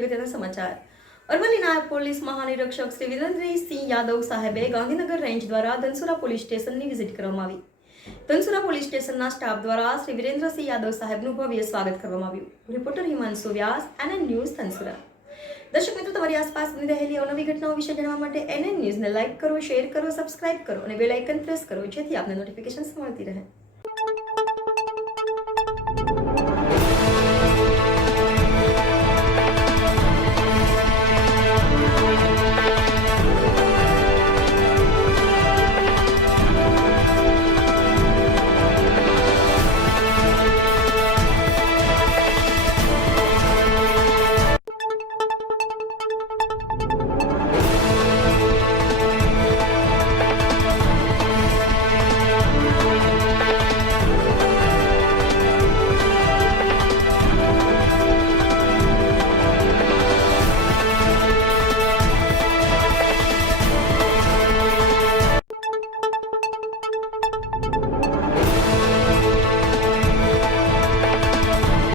અગત્યના સમાચાર અરવલ્લી નાયબ પોલીસ મહાનિરીક્ષક શ્રી વિરેન્દ્રસિંહ યાદવ સાહેબે ગાંધીનગર રેન્જ દ્વારા ધનસુરા પોલીસ સ્ટેશનની વિઝિટ કરવામાં આવી। ધનસુરા પોલીસ સ્ટેશનના સ્ટાફ દ્વારા શ્રી વિરેન્દ્રસિંહ યાદવ સાહેબનું ભવ્ય સ્વાગત કરવામાં આવ્યું। રિપોર્ટર હિમાંશુ વ્યાસ, NN ન્યૂઝ, ધનસુરા। દર્શક મિત્રો, તમારી આસપાસ બની રહેલી અવનવી ઘટનાઓ વિશે જાણવા માટે NN ન્યૂઝને લાઇક કરો, શેર કરો, સબસ્ક્રાઇબ કરો અને બેલ આઇકન પ્રેસ કરો, જેથી આપને નોટિફિકેશન મળતી રહે।